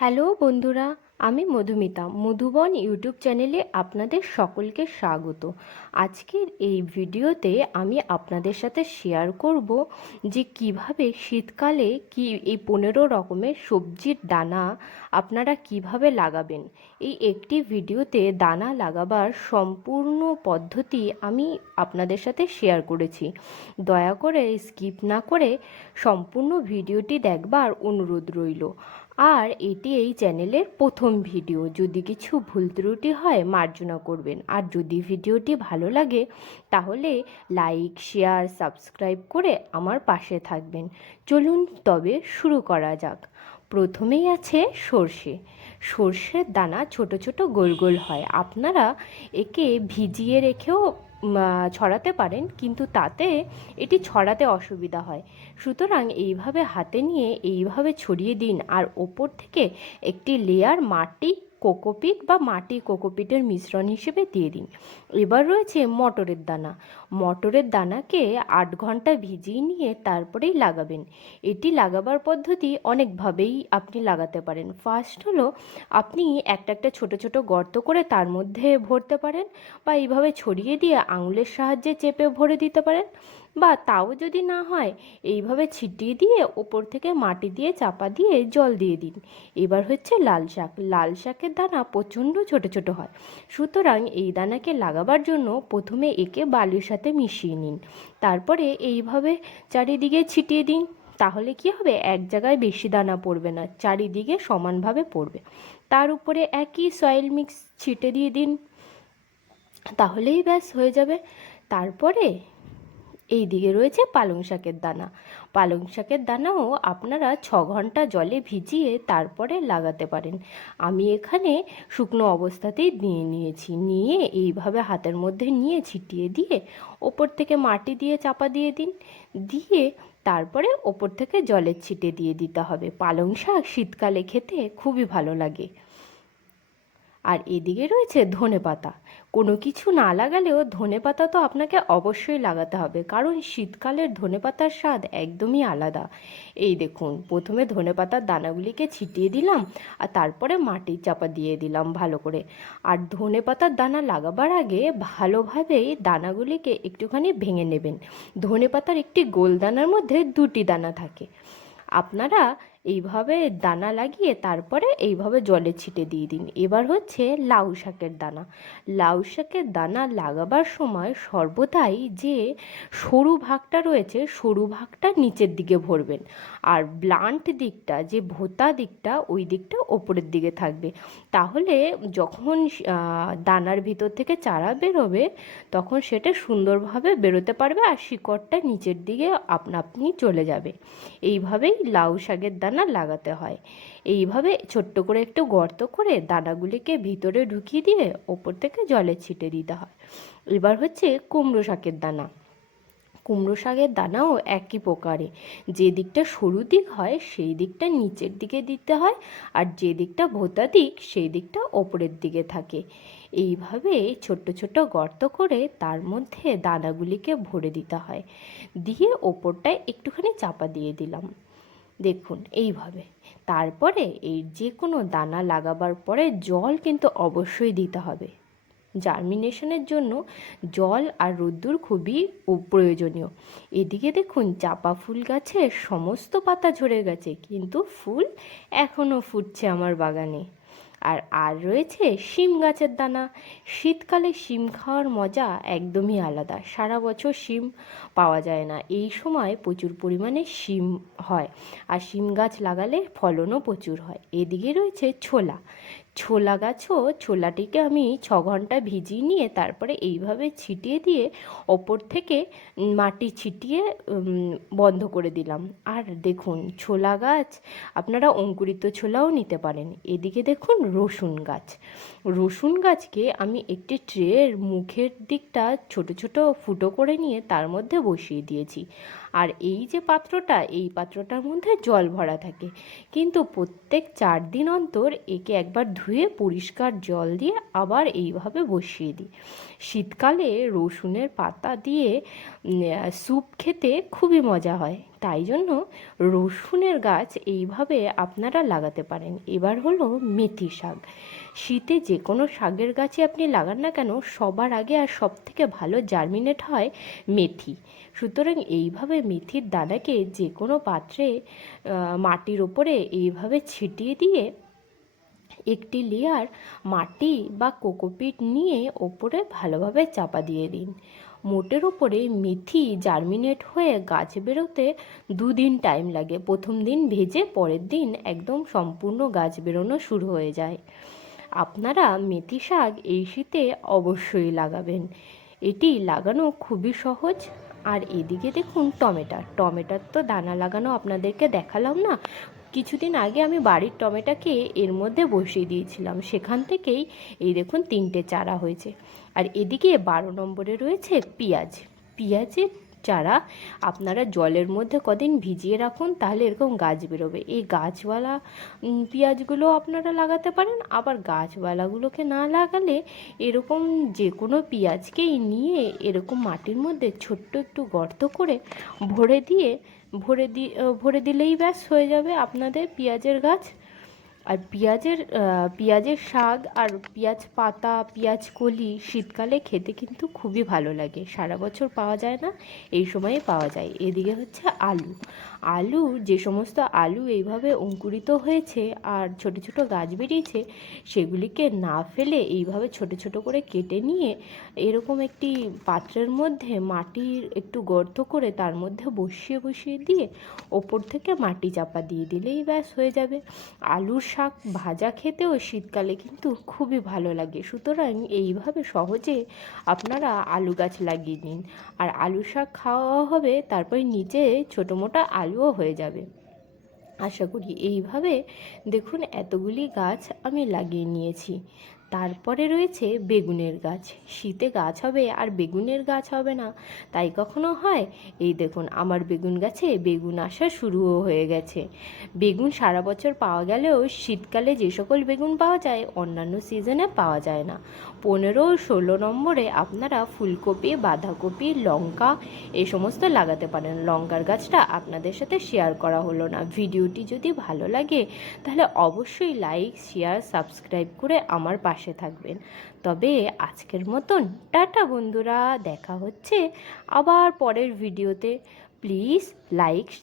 Hello বন্ধুরা, আমি Madhumita. Madhuban YouTube চ্যানেলে আপনাদের সকলকে স্বাগত। আজকের এই ভিডিওতে আমি আপনাদের সাথে শেয়ার করব যে কিভাবে শীতকালে এই 15 রকমের সবজির দানা আপনারা কিভাবে লাগাবেন। এই একটি ভিডিওতে দানা লাগাবার সম্পূর্ণ পদ্ধতি আমি আপনাদের সাথে শেয়ার করেছি। দয়া করে স্কিপ না করে সম্পূর্ণ ভিডিওটি দেখবার অনুরোধ রইল। আর এটি এই চ্যানেলের প্রথম ভিডিও, যদি কিছু ভুল ত্রুটি হয় মার্জনা করবেন। আর যদি ভিডিওটি ভালো লাগে তাহলে লাইক, শেয়ার, সাবস্ক্রাইব করে আমার পাশে থাকবেন। চলুন তবে শুরু করা যাক। প্রথমেই আছে সর্ষে। সর্ষের দানা ছোট ছোট গোল গোল হয়। আপনারা একে ভিজিয়ে রেখেও ছড়াতে পারেন, কিন্তু তাতে এটি ছড়াতে অসুবিধা হয়। সুতরাং এইভাবে হাতে নিয়ে এইভাবে ছড়িয়ে দিন, আর ওপর থেকে একটি লেয়ার মাটি কোকোপিট বা মাটি কোকোপিটের মিশ্রণ হিসেবে দিয়ে দিন। এবার রয়েছে মটরের দানা। মটরের দানাকে 8 ঘন্টা ভিজিয়ে নিয়ে তারপরেই লাগাবেন। এটি লাগাবার পদ্ধতি অনেকভাবেই আপনি লাগাতে পারেন। ফার্স্ট হলো, আপনি একটা একটা ছোট ছোট গর্ত করে তার মধ্যে ভরতে পারেন, বা এইভাবে ছড়িয়ে দিয়ে আঙুলের সাহায্যে চেপে ভরে দিতে পারেন, বা তাও যদি না হয় এইভাবে ছিটিয়ে দিয়ে ওপর থেকে মাটি দিয়ে চাপা দিয়ে জল দিয়ে দিন। এবার হচ্ছে লাল শাক। লাল শাকের দানা প্রচণ্ড ছোট ছোট হয়, সুতরাং এই দানাকে লাগাবার জন্য প্রথমে একে বালির সাথে মিশিয়ে নিন, তারপরে এইভাবে চারিদিকে ছিটিয়ে দিন। তাহলে কি হবে, এক জায়গায় বেশি দানা পড়বে না, চারিদিকে সমানভাবে পড়বে। তার উপরে একই সয়েল মিক্স ছিটে দিয়ে দিন, তাহলেই ব্যাস হয়ে যাবে। তারপরে এই দিকে রয়েছে পালং শাকের দানা। পালং শাকের দানাও আপনারা 6 ঘন্টা জলে ভিজিয়ে তারপরে লাগাতে পারেন। আমি এখানে শুকনো অবস্থাতেই নিয়ে এইভাবে হাতের মধ্যে নিয়ে ছিটিয়ে দিয়ে ওপর থেকে মাটি দিয়ে চাপা দিয়ে দিন। দিয়ে তারপরে ওপর থেকে জলের ছিটে দিয়ে দিতে হবে। পালং শাক শীতকালে খেতে খুবই ভালো লাগে। আর এদিকে রয়েছে ধনেপাতা। কোনো কিছু না লাগালেও ধনেপাতা তো আপনাকে অবশ্যই লাগাতে হবে, কারণ শীতকালের ধনেপাতার স্বাদ একদমই আলাদা। এই দেখুন, প্রথমে ধনেপাতার দানাগুলিকে ছিটিয়ে দিলাম, আর তারপরে মাটির চাপা দিয়ে দিলাম ভালো করে। আর ধনেপাতার দানা লাগাবার আগে ভালোভাবেই দানাগুলিকে একটুখানি ভেঙে নেবেন। ধনেপাতার একটি গোল দানার মধ্যে 2টি দানা থাকে। আপনারা এইভাবে দানা লাগিয়ে তারপরে এইভাবে জলে ছিটে দিয়ে দিন। এবার হচ্ছে লাউ শাকের দানা। লাউ শাকের দানা লাগাবার সময় সর্বদাই যে সরু ভাগটা রয়েছে, সরু ভাগটা নিচের দিকে ভরবেন, আর ব্লান্ট দিকটা, যে ভোঁতা দিকটা, ওই দিকটা ওপরের দিকে থাকবে। তাহলে যখন দানার ভিতর থেকে চারা বেরোবে তখন সেটা সুন্দরভাবে বেরোতে পারবে, আর শিকড়টা নিচের দিকে আপনা আপনি চলে যাবে। এইভাবেই লাউ শাকের দানা লাগাতে হয়। এইভাবে ছোট্ট করে একটু গর্ত করে দানাগুলিকে ভিতরে ঢুকিয়ে দিয়ে ওপর থেকে জলে ছিটে দিতে হয়। এবার হচ্ছে কুমড়ো শাকের দানা। কুমড়ো শাকের দানাও একই প্রকারে, যে দিকটা সরু দিক হয় সেই দিকটা নিচের দিকে দিতে হয়, আর যে দিকটা ভোঁতা দিক সেই দিকটা ওপরের দিকে থাকে। এইভাবে ছোট্ট ছোট্ট গর্ত করে তার মধ্যে দানাগুলিকে ভরে দিতে হয়। দিয়ে ওপরটায় একটুখানি চাপা দিয়ে দিলাম, দেখুন এইভাবে। তারপরে এই যে কোনো দানা লাগাবার পরে জল কিন্তু অবশ্যই দিতে হবে। জার্মিনেশনের জন্য জল আর রোদ্দুর খুবই প্রয়োজনীয়। এদিকে দেখুন, চাপা ফুল গাছের সমস্ত পাতা ঝরে গেছে, কিন্তু ফুল এখনও ফুটছে আমার বাগানে। আর রয়েছে শিম গাছের দানা। শীতকালে শিম খাওয়ার মজা একদমই আলাদা। সারা বছর শিম পাওয়া যায় না, এই সময় প্রচুর পরিমাণে শিম হয়, আর শিম গাছ লাগালে ফলনও প্রচুর হয়। এদিকে রয়েছে ছোলা। ছোলা গাছও, ছোলাটিকে আমি 6 ঘন্টা ভিজিয়ে নিয়ে তারপরে এইভাবে ছিটিয়ে দিয়ে ওপর থেকে মাটি ছিটিয়ে বন্ধ করে দিলাম। আর দেখুন, ছোলা গাছ আপনারা অঙ্কুরিত ছোলাও নিতে পারেন। এদিকে দেখুন রসুন গাছ। রসুন গাছকে আমি একটি ট্রের মুখের দিকটা ছোট ছোট ফুটো করে নিয়ে তার মধ্যে বসিয়ে দিয়েছি। আর এই যে পাত্রটা, এই পাত্রটার মধ্যে জল ভরা থাকে, কিন্তু প্রত্যেক 4 দিন অন্তর একে একবার ধুয়ে পরিষ্কার জল দিয়ে আবার এইভাবে বসিয়ে দিই। শীতকালে রসুনের পাতা দিয়ে স্যুপ খেতে খুবই মজা হয়, তাই জন্য রসুনের গাছ এইভাবে আপনারা লাগাতে পারেন। এবার হলো মেথি শাক। শীতে যে কোনো শাকের গাছই আপনি লাগান না কেন, সবার আগে আর সব থেকে ভালো জার্মিনেট হয় মেথি। সুতরাং এইভাবে মেথির দানাকে যে কোনো পাত্রে মাটির ওপরে এইভাবে ছিটিয়ে দিয়ে একটি লেয়ার মাটি বা কোকোপিট নিয়ে ওপরে ভালোভাবে চাপা দিয়ে দিন। মোটের ওপরে মেথি জার্মিনেট হয়ে গাছ বেরোতে 2 দিন টাইম লাগে। প্রথম দিন ভেজে পরের দিন একদম সম্পূর্ণ গাছ বেরোনো শুরু হয়ে যায়। আপনারা মেথি শাক এই শীতে অবশ্যই লাগাবেন। এটি লাগানো খুবই সহজ। আর এদিকে দেখুন টমেটার তো দানা লাগানো আপনাদেরকে দেখালাম না। কিছুদিন আগে আমি বাড়ির টমেটোকে এর মধ্যে বসিয়ে দিয়েছিলাম, সেখান থেকেই এই দেখুন 3টে চারা হয়েছে। আর এদিকে 12 নম্বরে রয়েছে পেঁয়াজের চারা। আপনারা জলের মধ্যে কদিন ভিজিয়ে রাখুন, তাহলে এরকম গাছ বেরোবে। এই গাছওয়ালা পেঁয়াজগুলো আপনারা লাগাতে পারেন। আবার গাছওয়ালাগুলোকে না লাগালে এরকম যে কোনো পেঁয়াজকেই নিয়ে এরকম মাটির মধ্যে ছোট্ট একটু গর্ত করে ভরে দিলেই ব্যাস হয়ে যাবে আপনাদের পেঁয়াজের গাছ। আর পেঁয়াজের শাক আর পেঁয়াজ পাতা, পেঁয়াজ কলি শীতকালে খেতে কিন্তু খুবই ভালো লাগে। সারা বছর পাওয়া যায় না, এই সময়ে পাওয়া যায়। এদিকে হচ্ছে আলু, যে সমস্ত আলু এইভাবে অঙ্কুরিত হয়েছে আর ছোট ছোট গাছ বেরিয়েছে, সেগুলিকে না ফেলে এইভাবে ছোট ছোট করে কেটে নিয়ে এরকম একটি পাত্রের মধ্যে মাটির একটু গর্ত করে তার মধ্যে বসিয়ে দিয়ে ওপর থেকে মাটি চাপা দিয়ে দিলেই ব্যাস হয়ে যাবে। আলুর শাক ভাজা খেতেও শীতকালে কিন্তু খুবই ভালো লাগে। সুতরাং এইভাবে সহজে আপনারা আলু গাছ লাগিয়ে নিন, আর আলু শাক খাওয়া হবে, তারপরে নিচে ছোটো মোটা আলুও হয়ে যাবে। আশা করি এইভাবে দেখুন এতগুলি গাছ আমি লাগিয়ে নিয়েছি। তারপরে রয়েছে বেগুনের গাছ। শীতে গাছ হবে আর বেগুনের গাছ হবে না, তাই কখনো হয়? এই দেখুন আমার বেগুন গাছে বেগুন আসা শুরুও হয়ে গেছে। বেগুন সারা বছর পাওয়া গেলেও শীতকালে যে সকল বেগুন পাওয়া যায় অন্যান্য সিজনে পাওয়া যায় না। 15-16 নম্বরে আপনারা ফুলকপি, বাঁধাকপি, লঙ্কা এই সমস্ত লাগাতে পারেন। লঙ্কার গাছটা আপনাদের সাথে শেয়ার করা হলো না। ভিডিওটি যদি ভালো লাগে তাহলে অবশ্যই লাইক, শেয়ার, সাবস্ক্রাইব করে আমার পাশে থাকবেন। তবে আজকের মতন টাটা বন্ধুরা, দেখা হচ্ছে আবার পরের ভিডিওতে। Please like